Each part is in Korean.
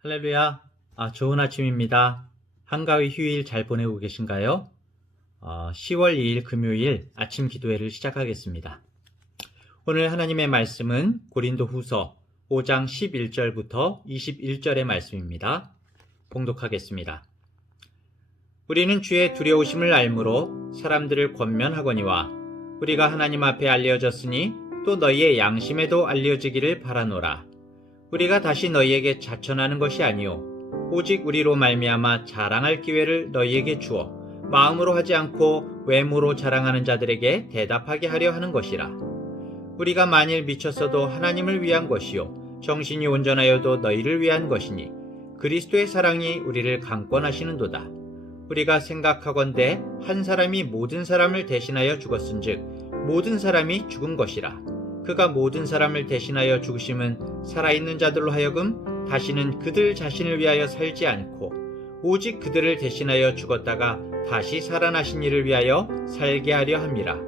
할렐루야. 좋은 아침입니다. 한가위 휴일 잘 보내고 계신가요? 10월 2일 금요일 아침 기도회를 시작하겠습니다. 오늘 하나님의 말씀은 고린도 후서 5장 11절부터 21절의 말씀입니다. 봉독하겠습니다. 우리는 주의 두려우심을 알므로 사람들을 권면하거니와 우리가 하나님 앞에 알려졌으니 또 너희의 양심에도 알려지기를 바라노라. 우리가 다시 너희에게 자천하는 것이 아니요 오직 우리로 말미암아 자랑할 기회를 너희에게 주어 마음으로 하지 않고 외모로 자랑하는 자들에게 대답하게 하려 하는 것이라. 우리가 만일 미쳤어도 하나님을 위한 것이요 정신이 온전하여도 너희를 위한 것이니 그리스도의 사랑이 우리를 강권하시는도다. 우리가 생각하건대 한 사람이 모든 사람을 대신하여 죽었은즉 모든 사람이 죽은 것이라. 그가 모든 사람을 대신하여 죽으심은 살아있는 자들로 하여금 다시는 그들 자신을 위하여 살지 않고 오직 그들을 대신하여 죽었다가 다시 살아나신 이를 위하여 살게 하려 함이라.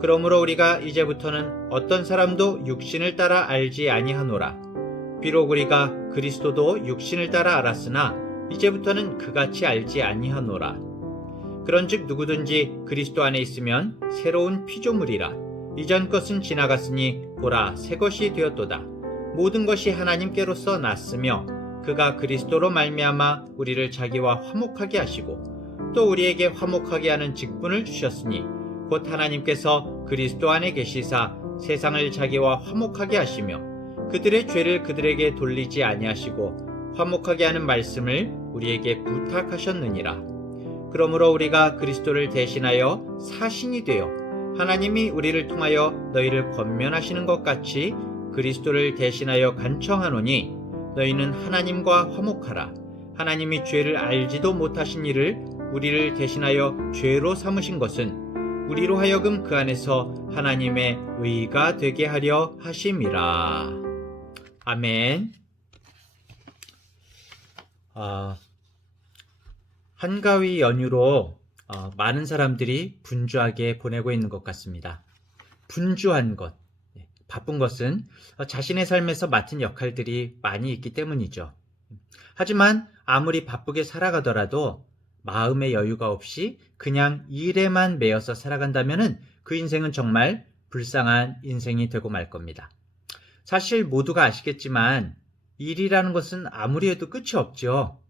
그러므로 우리가 이제부터는 어떤 사람도 육신을 따라 알지 아니하노라. 비록 우리가 그리스도도 육신을 따라 알았으나 이제부터는 그같이 알지 아니하노라. 그런즉 누구든지 그리스도 안에 있으면 새로운 피조물이라. 이전 것은 지나갔으니 보라 새 것이 되었도다. 모든 것이 하나님께로서 났으며 그가 그리스도로 말미암아 우리를 자기와 화목하게 하시고 또 우리에게 화목하게 하는 직분을 주셨으니 곧 하나님께서 그리스도 안에 계시사 세상을 자기와 화목하게 하시며 그들의 죄를 그들에게 돌리지 아니하시고 화목하게 하는 말씀을 우리에게 부탁하셨느니라. 그러므로 우리가 그리스도를 대신하여 사신이 되어 하나님이 우리를 통하여 너희를 권면하시는 것 같이 그리스도를 대신하여 간청하노니 너희는 하나님과 화목하라. 하나님이 죄를 알지도 못하신 이를 우리를 대신하여 죄로 삼으신 것은 우리로 하여금 그 안에서 하나님의 의가 되게 하려 하심이라. 아멘. 한가위 연휴로 많은 사람들이 분주하게 보내고 있는 것 같습니다. 분주한 것, 바쁜 것은 자신의 삶에서 맡은 역할들이 많이 있기 때문이죠. 하지만 아무리 바쁘게 살아가더라도 마음의 여유가 없이 그냥 일에만 매여서 살아간다면 그 인생은 정말 불쌍한 인생이 되고 말 겁니다. 사실 모두가 아시겠지만 일이라는 것은 아무리 해도 끝이 없죠.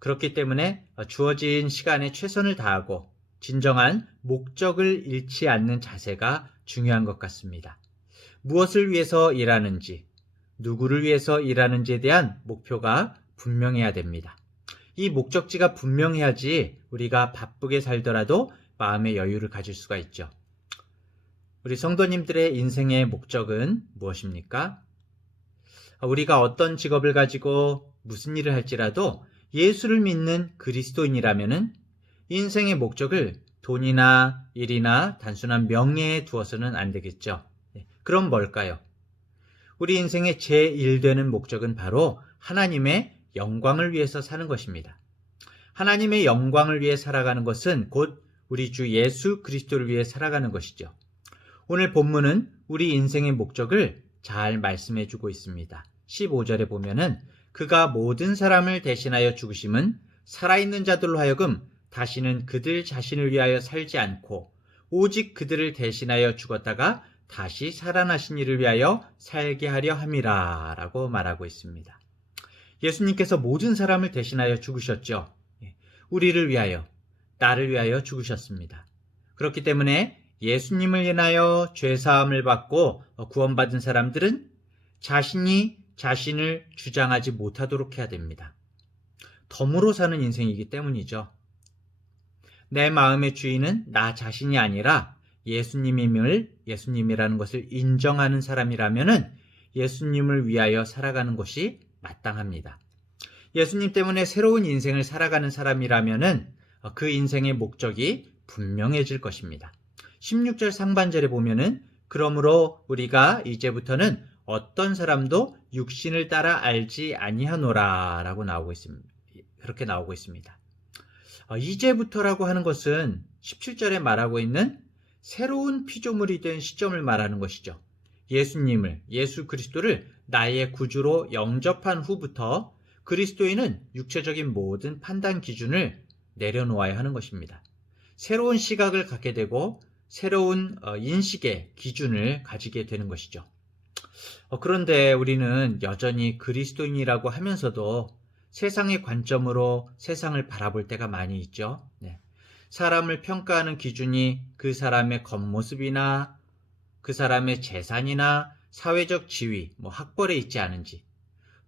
그렇기 때문에 주어진 시간에 최선을 다하고 진정한 목적을 잃지 않는 자세가 중요한 것 같습니다. 무엇을 위해서 일하는지, 누구를 위해서 일하는지에 대한 목표가 분명해야 됩니다. 이 목적지가 분명해야지 우리가 바쁘게 살더라도 마음의 여유를 가질 수가 있죠. 우리 성도님들의 인생의 목적은 무엇입니까? 우리가 어떤 직업을 가지고 무슨 일을 할지라도 예수를 믿는 그리스도인이라면 인생의 목적을 돈이나 일이나 단순한 명예에 두어서는 안 되겠죠. 그럼 뭘까요? 우리 인생의 제1되는 목적은 바로 하나님의 영광을 위해서 사는 것입니다. 하나님의 영광을 위해 살아가는 것은 곧 우리 주 예수 그리스도를 위해 살아가는 것이죠. 오늘 본문은 우리 인생의 목적을 잘 말씀해 주고 있습니다. 15절에 보면은 그가 모든 사람을 대신하여 죽으심은 살아있는 자들로 하여금 다시는 그들 자신을 위하여 살지 않고 오직 그들을 대신하여 죽었다가 다시 살아나신 이를 위하여 살게 하려 함이라 라고 말하고 있습니다. 예수님께서 모든 사람을 대신하여 죽으셨죠. 우리를 위하여, 나를 위하여 죽으셨습니다. 그렇기 때문에 예수님을 인하여 죄사함을 받고 구원받은 사람들은 자신이 자신을 주장하지 못하도록 해야 됩니다. 덤으로 사는 인생이기 때문이죠. 내 마음의 주인은 나 자신이 아니라 예수님이라는 것을 인정하는 사람이라면 예수님을 위하여 살아가는 것이 마땅합니다. 예수님 때문에 새로운 인생을 살아가는 사람이라면 그 인생의 목적이 분명해질 것입니다. 16절 상반절에 보면은 그러므로 우리가 이제부터는 어떤 사람도 육신을 따라 알지 아니하노라 라고 나오고 있습니다. 그렇게 나오고 있습니다. 이제부터라고 하는 것은 17절에 말하고 있는 새로운 피조물이 된 시점을 말하는 것이죠. 예수 그리스도를 나의 구주로 영접한 후부터 그리스도인은 육체적인 모든 판단 기준을 내려놓아야 하는 것입니다. 새로운 시각을 갖게 되고 새로운 인식의 기준을 가지게 되는 것이죠. 그런데 우리는 여전히 그리스도인이라고 하면서도 세상의 관점으로 세상을 바라볼 때가 많이 있죠. 네. 사람을 평가하는 기준이 그 사람의 겉모습이나 그 사람의 재산이나 사회적 지위, 학벌에 있지 않은지,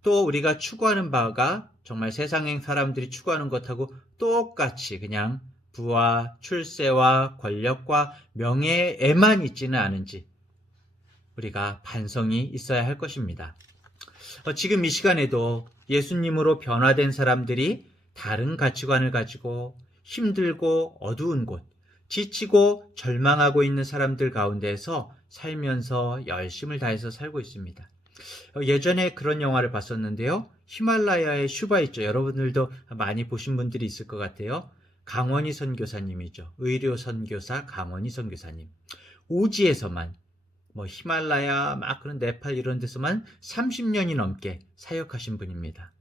또 우리가 추구하는 바가 정말 세상의 사람들이 추구하는 것하고 똑같이 그냥 부와 출세와 권력과 명예에만 있지는 않은지 우리가 반성이 있어야 할 것입니다. 지금 이 시간에도 예수님으로 변화된 사람들이 다른 가치관을 가지고 힘들고 어두운 곳, 지치고 절망하고 있는 사람들 가운데서 살면서 열심을 다해서 살고 있습니다. 예전에 그런 영화를 봤었는데요. 히말라야의 슈바 있죠. 여러분들도 많이 보신 분들이 있을 것 같아요. 강원희 선교사님이죠. 의료 선교사 강원희 선교사님. 오지에서만 히말라야 그런 네팔 이런 데서만 30년이 넘게 사역하신 분입니다.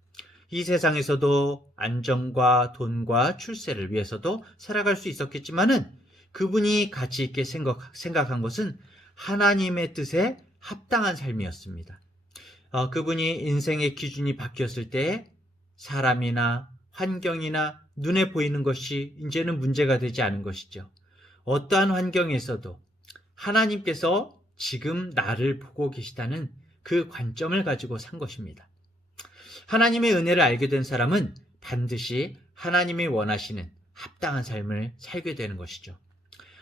이 세상에서도 안정과 돈과 출세를 위해서도 살아갈 수 있었겠지만은 그분이 가치 있게 생각한 것은 하나님의 뜻에 합당한 삶이었습니다. 그분이 인생의 기준이 바뀌었을 때 사람이나 환경이나 눈에 보이는 것이 이제는 문제가 되지 않은 것이죠. 어떠한 환경에서도 하나님께서 지금 나를 보고 계시다는 그 관점을 가지고 산 것입니다. 하나님의 은혜를 알게 된 사람은 반드시 하나님이 원하시는 합당한 삶을 살게 되는 것이죠.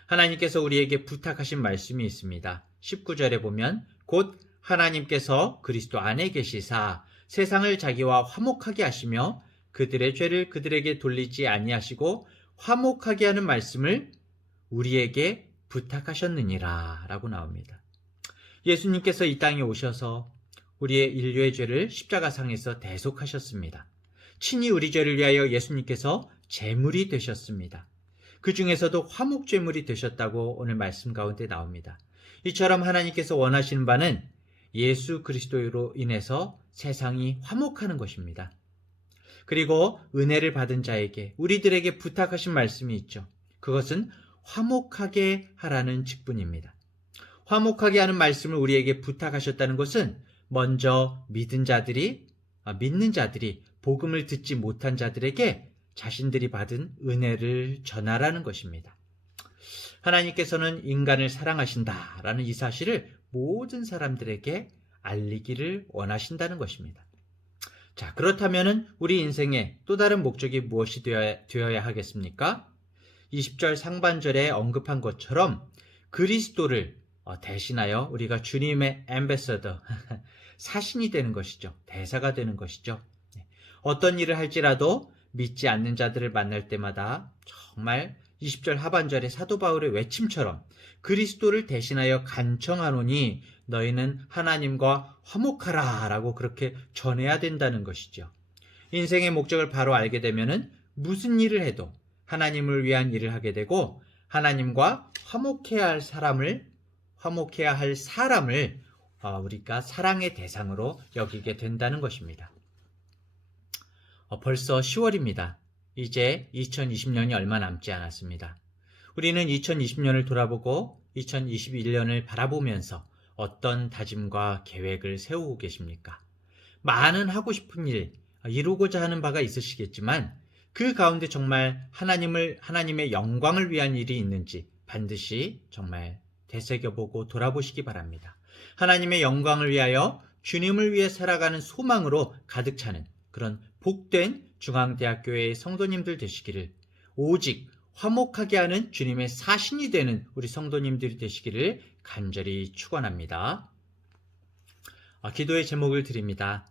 하나님께서 우리에게 부탁하신 말씀이 있습니다. 19절에 보면 곧 하나님께서 그리스도 안에 계시사 세상을 자기와 화목하게 하시며 그들의 죄를 그들에게 돌리지 아니하시고 화목하게 하는 말씀을 우리에게 부탁하셨느니라 라고 나옵니다. 예수님께서 이 땅에 오셔서 우리의 인류의 죄를 십자가상에서 대속하셨습니다. 친히 우리 죄를 위하여 예수님께서 제물이 되셨습니다. 그 중에서도 화목제물이 되셨다고 오늘 말씀 가운데 나옵니다. 이처럼 하나님께서 원하시는 바는 예수 그리스도로 인해서 세상이 화목하는 것입니다. 그리고 은혜를 받은 자에게 우리들에게 부탁하신 말씀이 있죠. 그것은 화목하게 하라는 직분입니다. 화목하게 하는 말씀을 우리에게 부탁하셨다는 것은 먼저 믿는 자들이 복음을 듣지 못한 자들에게 자신들이 받은 은혜를 전하라는 것입니다. 하나님께서는 인간을 사랑하신다라는 이 사실을 모든 사람들에게 알리기를 원하신다는 것입니다. 자, 그렇다면 우리 인생의 또 다른 목적이 무엇이 되어야 하겠습니까? 20절 상반절에 언급한 것처럼 그리스도를 대신하여 우리가 주님의 앰베서더, 사신이 되는 것이죠. 대사가 되는 것이죠. 어떤 일을 할지라도 믿지 않는 자들을 만날 때마다 정말 20절 하반절의 사도 바울의 외침처럼 그리스도를 대신하여 간청하노니 너희는 하나님과 화목하라 라고 그렇게 전해야 된다는 것이죠. 인생의 목적을 바로 알게 되면은 무슨 일을 해도 하나님을 위한 일을 하게 되고 하나님과 화목해야 할 사람을 우리가 사랑의 대상으로 여기게 된다는 것입니다. 벌써 10월입니다. 이제 2020년이 얼마 남지 않았습니다. 우리는 2020년을 돌아보고 2021년을 바라보면서 어떤 다짐과 계획을 세우고 계십니까? 많은 하고 싶은 일, 이루고자 하는 바가 있으시겠지만 그 가운데 정말 하나님의 영광을 위한 일이 있는지 반드시 정말 되새겨보고 돌아보시기 바랍니다. 하나님의 영광을 위하여 주님을 위해 살아가는 소망으로 가득 차는 그런 복된 중앙대학교의 성도님들 되시기를, 오직 화목하게 하는 주님의 사신이 되는 우리 성도님들이 되시기를 간절히 축원합니다. 기도의 제목을 드립니다.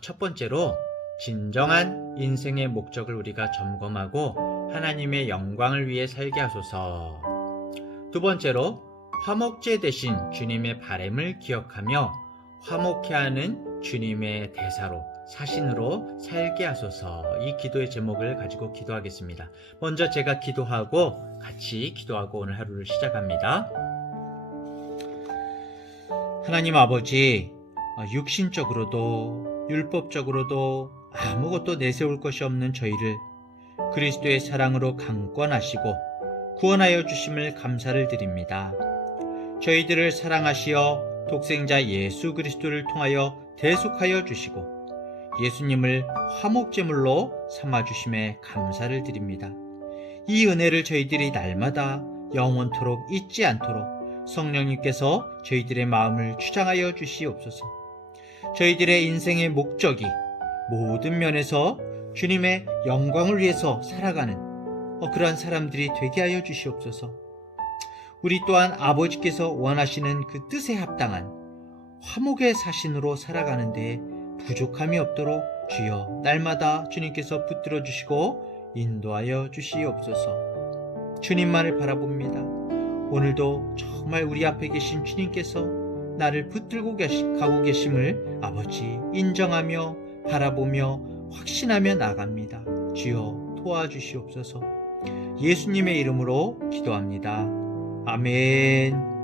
첫 번째로 진정한 인생의 목적을 우리가 점검하고 하나님의 영광을 위해 살게 하소서. 두 번째로 화목제 대신 주님의 바램을 기억하며 화목해 하는 주님의 대사로, 사신으로 살게 하소서. 이 기도의 제목을 가지고 기도하겠습니다. 먼저 제가 기도하고 같이 기도하고 오늘 하루를 시작합니다. 하나님 아버지, 육신적으로도 율법적으로도 아무것도 내세울 것이 없는 저희를 그리스도의 사랑으로 강권하시고 구원하여 주심을 감사를 드립니다. 저희들을 사랑하시어 독생자 예수 그리스도를 통하여 대속하여 주시고 예수님을 화목제물로 삼아주심에 감사를 드립니다. 이 은혜를 저희들이 날마다 영원토록 잊지 않도록 성령님께서 저희들의 마음을 주장하여 주시옵소서. 저희들의 인생의 목적이 모든 면에서 주님의 영광을 위해서 살아가는 그러한 사람들이 되게 하여 주시옵소서. 우리 또한 아버지께서 원하시는 그 뜻에 합당한 화목의 사신으로 살아가는 데 부족함이 없도록 주여 날마다 주님께서 붙들어 주시고 인도하여 주시옵소서. 주님만을 바라봅니다. 오늘도 정말 우리 앞에 계신 주님께서 나를 붙들고 가고 계심을 아버지 인정하며 바라보며 확신하며 나갑니다. 주여 도와주시옵소서. 예수님의 이름으로 기도합니다. 아멘.